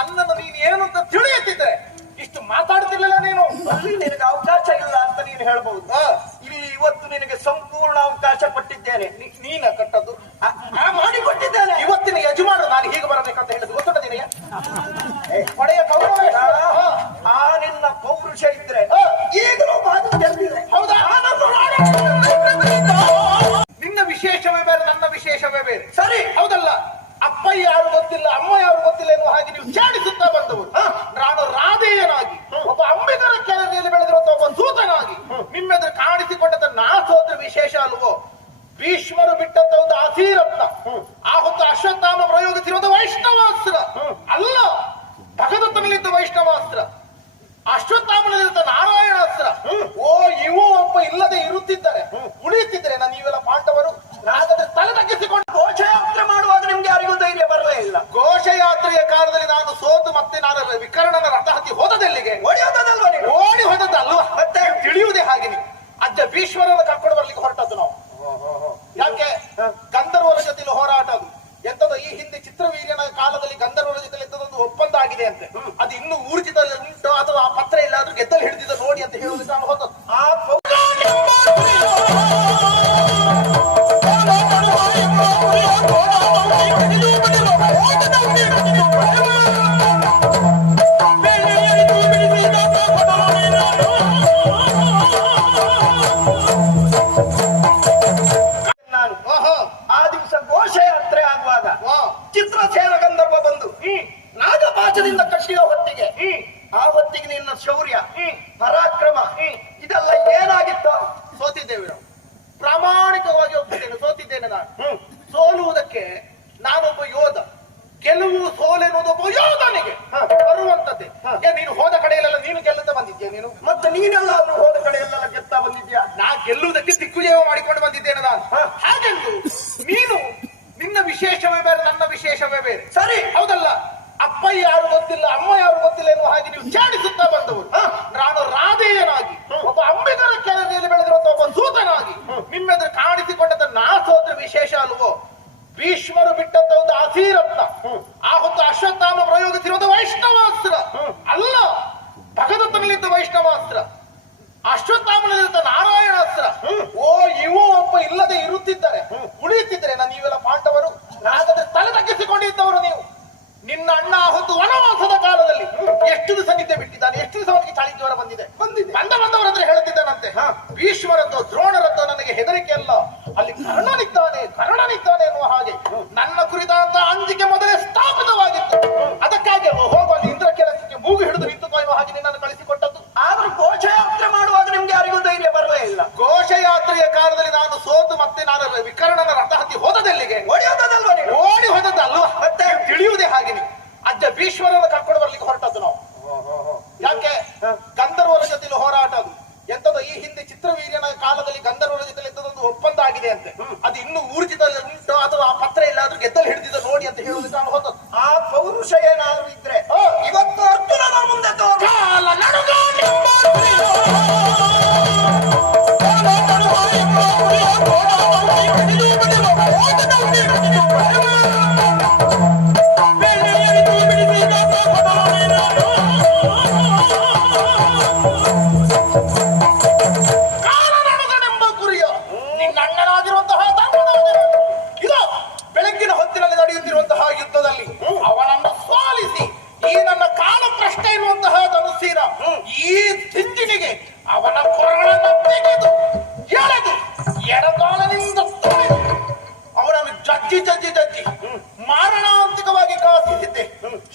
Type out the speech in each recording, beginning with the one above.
ನನ್ನನ್ನು ನೀನು ಏನು ಅಂತ ತಿಳಿಯುತ್ತಿದ್ರೆ ಇಷ್ಟು ಮಾತಾಡ್ತಿರ್ಲಿಲ್ಲ ನೀನು. ಅಲ್ಲಿ ನಿನಗೆ ಅವಕಾಶ ಇಲ್ಲ ಅಂತ ನೀನು ಹೇಳ್ಬಹುದು. ಇಲ್ಲಿ ಇವತ್ತು ನಿನಗೆ ಸಂಪೂರ್ಣ ಅವಕಾಶ ಕೊಟ್ಟಿದ್ದೇನೆ. ನೀನ ಕಟ್ಟದ್ದು. ಆ ಮಾಡಿ ಕೊಟ್ಟಿದ್ದೇನೆ ಇವತ್ತಿನ ಯಜಮಾನ ನಾನು ಹೀಗೆ ಬರಬೇಕಂತ ಹೇಳಿದ್ರು. ಗೊತ್ತುಂಟ ನಿನಗೆ? ಒಡೆಯ ಆ ನಿನ್ನ ಪೌರುಷ ಇದ್ರೆ ಈಗಲೂ ಹೌದಾ? ನಿನ್ನ ವಿಶೇಷವೇ ಬೇರೆ ನನ್ನ ವಿಶೇಷವೇ ಬೇರೆ. ಗೊತ್ತಿಲ್ಲ ಅಮ್ಮ ಯಾರು ಗೊತ್ತಿಲ್ಲ ಎನ್ನುವ ಹಾಗೆ ನೀವು ಚಾಡಿಸುತ್ತಾ ಬಂದವರು. ನಾನು ರಾಧೇಯನಾಗಿ ಒಬ್ಬ ಅಂಬಿಕರ ಕೆಳಗೆಯಲ್ಲಿ ಬೆಳೆದಿರುವಂತಹ ಒಬ್ಬ ಸೂತನಾಗಿ ನಿಮ್ಮೆದುರು ಕಾಣಿಸಿಕೊಂಡಂತ ನಾ ಸೋದ್ರ ವಿಶೇಷ ಅಲ್ವೋ? ಭೀಷ್ಮರು ಬಿಟ್ಟಂತ ಒಂದು ಅಸೀರ の大手だっていうことを我々 ರಾತ್ರಿಯ ಕಾಲದಲ್ಲಿ ನಾನು ಸೋತು ಮತ್ತೆ ನಾನು ವಿಕರಣನ ರಥ ಹತ್ತಿ ಹೋದದಲ್ಲಿಗೆ ಓಡಿ ಹೋದದ್ದಲ್ವ ಓಡಿ ಹೋದದ್ದಲ್ವ? ಮತ್ತೆ? ತಿಳಿಯುವುದೇ ಹಾಗೆ ಅಜ್ಜ ಭೀಶ್ವರ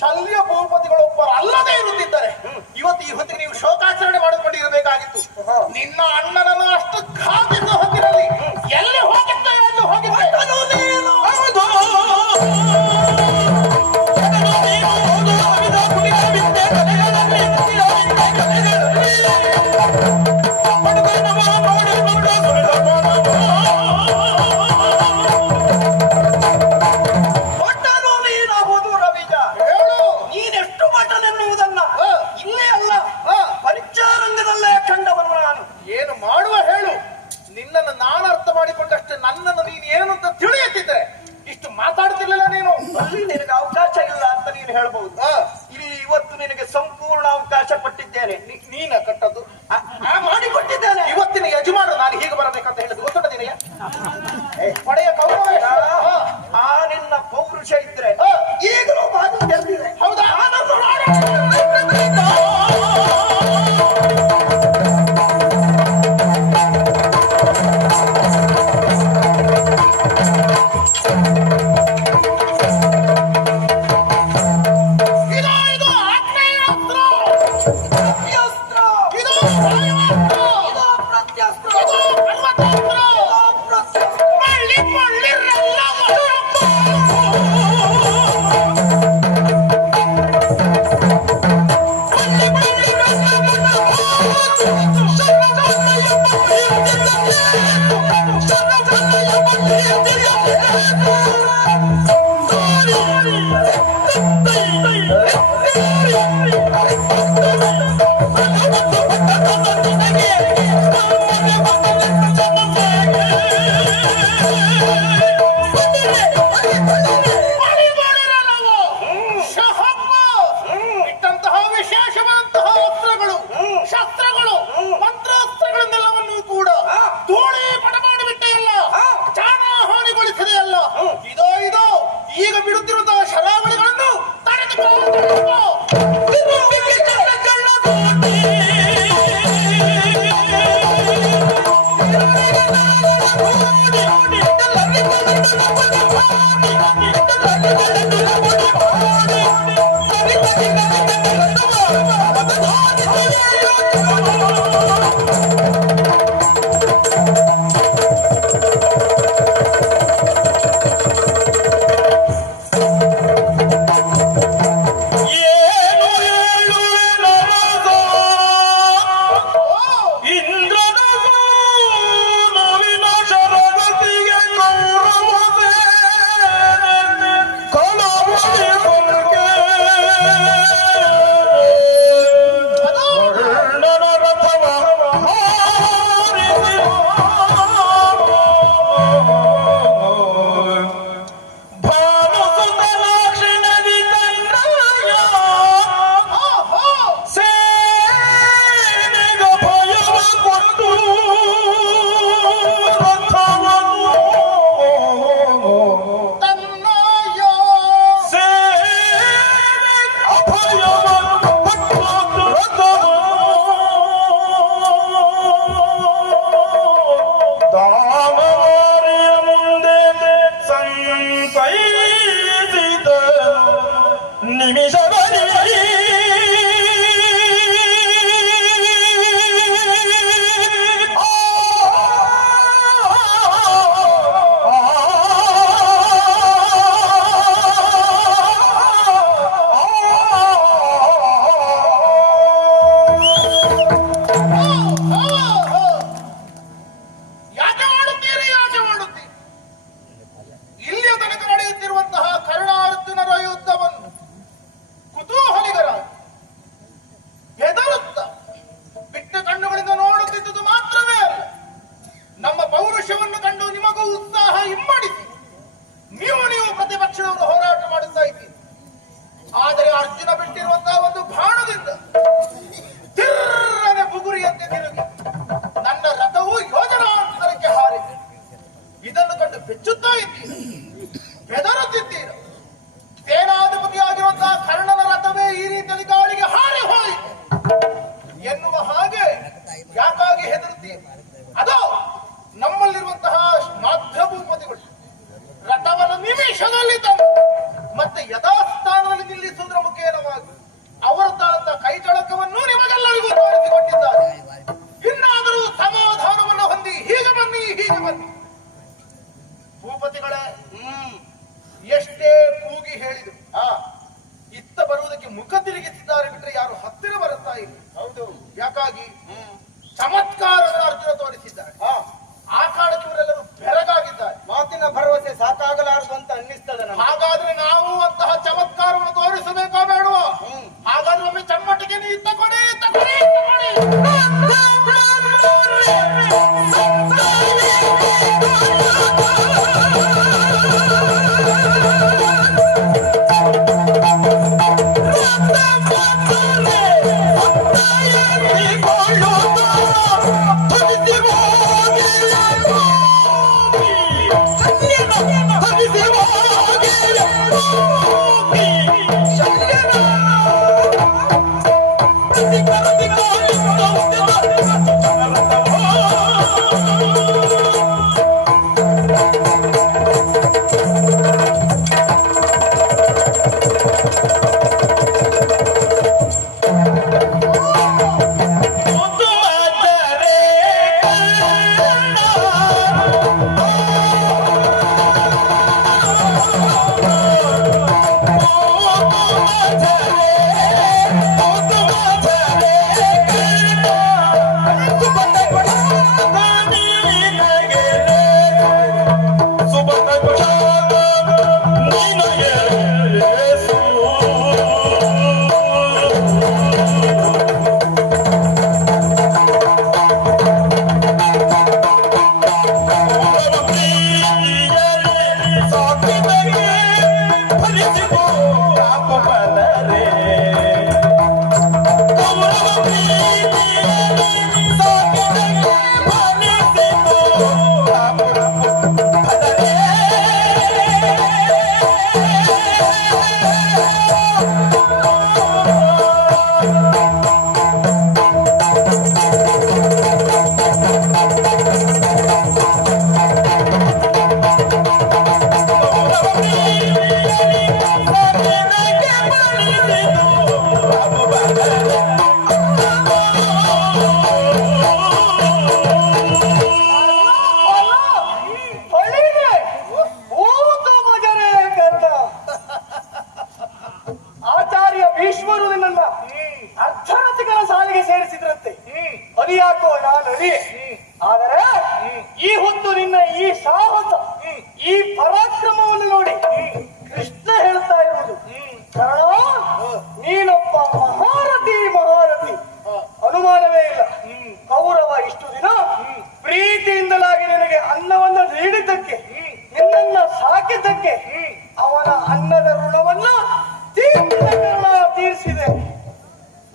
শালীয় বহুপতি Thank you. ಹಿಮ್ಮಡಿಸಿ ನೀವು ನೀವು ಪ್ರತಿಪಕ್ಷದವರು ಹೋರಾಟ ಮಾಡುತ್ತಾ ಇದ್ದೀರಿ. ಆದರೆ ಅರ್ಜುನ ಬಿಟ್ಟಿರುವಂತಹ ಒಂದು ಬಾಣದಿಂದ ತಿರ್ರನೆ ಬುಗುರಿಯಂತೆ ತಿರುಗಿ ನನ್ನ ರಥವು ಯೋಜನಾಂತರಕ್ಕೆ ಹಾರಿದೆ. ಇದನ್ನು ಕಂಡು ಬೆಚ್ಚುತ್ತಾ ಇದ್ದೀರಿ. ಬೆದರುತ್ತಿದ್ದೀರ. ಸೇನಾಧಿಪತಿಯಾಗಿರುವಂತಹ ಕರ್ಣನ ರಥವೇ ಈ ರೀತಿಯಲ್ಲಿ ಗಾಳಿಗೆ ಹಾರಿ ಹೋಯಿತು. ಎನ್ನುವ ಹಾಗೆ ಯಾಕಾಗಿ ಹೆದರುತ್ತೀರಿ? ಅದೋ hágale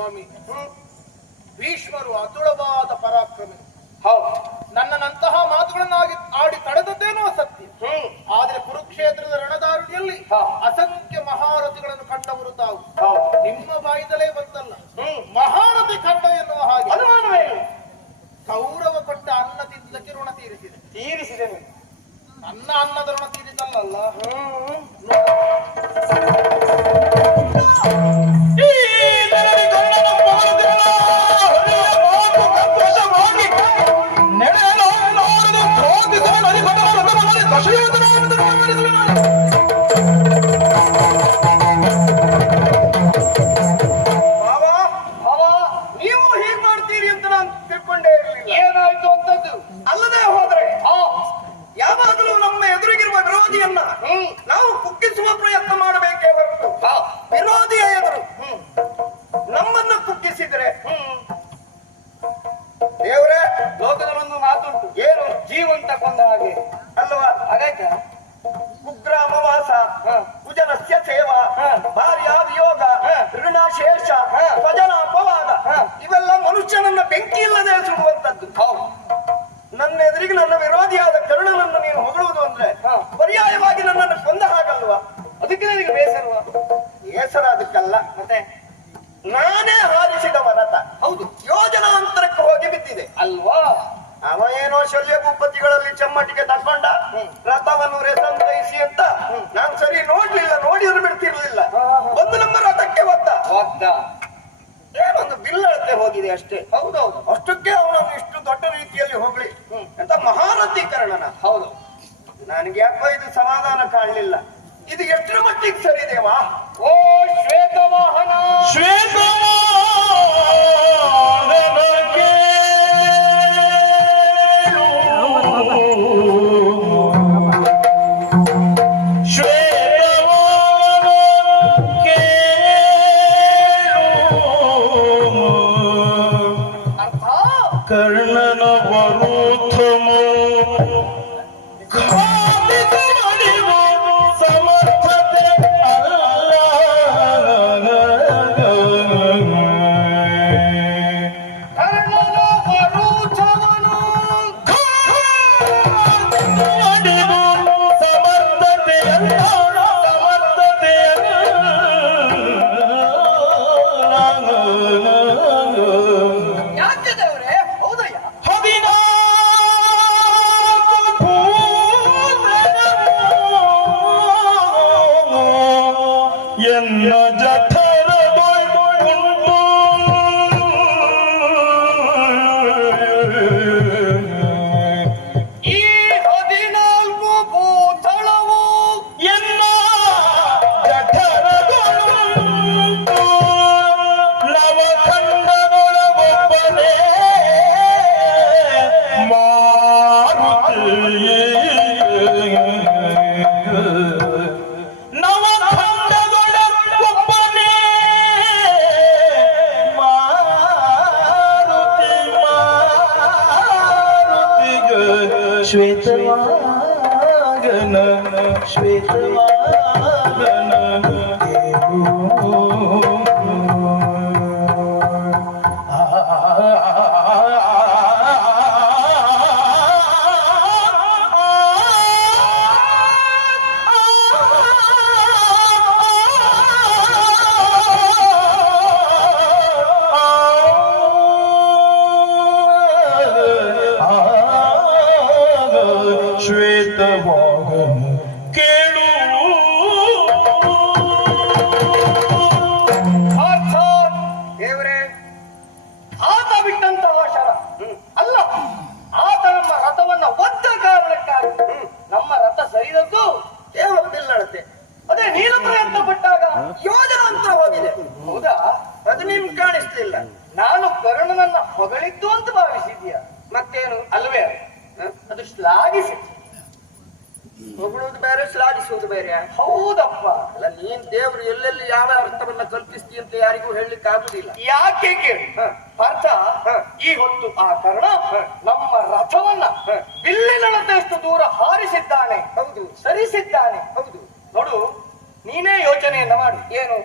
ಸ್ವಾಮಿ. ಭೀಷ್ಮರು ಅತುಳವಾದ ಪರಾಕ್ರಮಿ. ಹೌದು ನನ್ನಂತಹ ಮಾತುಗಳನ್ನಾಗಿ ಆಡಿ ತಡೆದದ್ದೇನೋ ಸತ್ಯ. ಆದ್ರೆ ಕುರುಕ್ಷೇತ್ರದ ರಣದಾರುಣಿಯಲ್ಲಿ ಅಸಂಖ್ಯ ಮಹಾರಥಿಗಳನ್ನು ಕಂಡವರು ತಾವು. ನಿಮ್ಮ ಬಾಯಿದಲೇ ಬಂತಲ್ಲ. ಮಹಾರಥಿ ಕಂಡ ಎನ್ನುವ ಹಾಗೆ. ಅನುಮಾನವೇ ಕೌರವ ಕೊಟ್ಟ ಅನ್ನದಿಂದಕ್ಕೆ ಋಣ ತೀರಿಸಿದೆ. ತೀರಿಸಿದೆ. ಅನ್ನ ಅನ್ನದ ಋಣ ತೀರಿಸಲ್ಲ pregunta cuando. कर्णन वरुण ಬರುತ್ತೆ. ಅದೇ ನೀಲಂತ್ರ ಅಂತ ಬಿಟ್ಟಾಗ ಯೋಜನ ಅಂತ ಹೋಗಿದೆ. ಹೌದಾ? ಅದು ನಿಮ್ ಕಾಣಿಸ್ತಿಲ್ಲ ನಾನು ಕರುಣನನ್ನ ಹೊಗಳಿದ್ದು ಅಂತ ಭಾವಿಸಿದ್ಯಾ ಮತ್ತೇನು? ಅಲ್ವೇ? ಅದು ಶ್ಲಾಘಿಸಿ. ಹೊಗಳೋದು ಬೇರೆ ಶ್ಲಾಘಿಸುವುದು ಬೇರೆ. ಹೌದಪ್ಪ. ಅಲ್ಲ ನೀನ್ ದೇವರು ಎಲ್ಲೆಲ್ಲಿ ಯಾವ ಅರ್ಥವನ್ನ ಕಲ್ಪಿಸ್ತಿ ಅಂತ ಯಾರಿಗೂ ಹೇಳಲಿಕ್ಕೆ ಆಗುದಿಲ್ಲ. ಯಾಕೆ ಕೇಳಿ? ಅರ್ಥ ಈ ಹೊತ್ತು ಆ ಕರ್ಣ ನಮ್ಮ ರಥವನ್ನ ಬಿಲ್ಲಿನಳತೆಯಷ್ಟು ದೂರ ಹಾರಿಸಿದ್ದಾನೆ. ಹೌದು. ಸರಿಸಿದ್ದಾನೆ. ಹೌದು. ನೋಡು ನೀನೇ ಯೋಚನೆಯನ್ನ ಮಾಡು. ಏನು?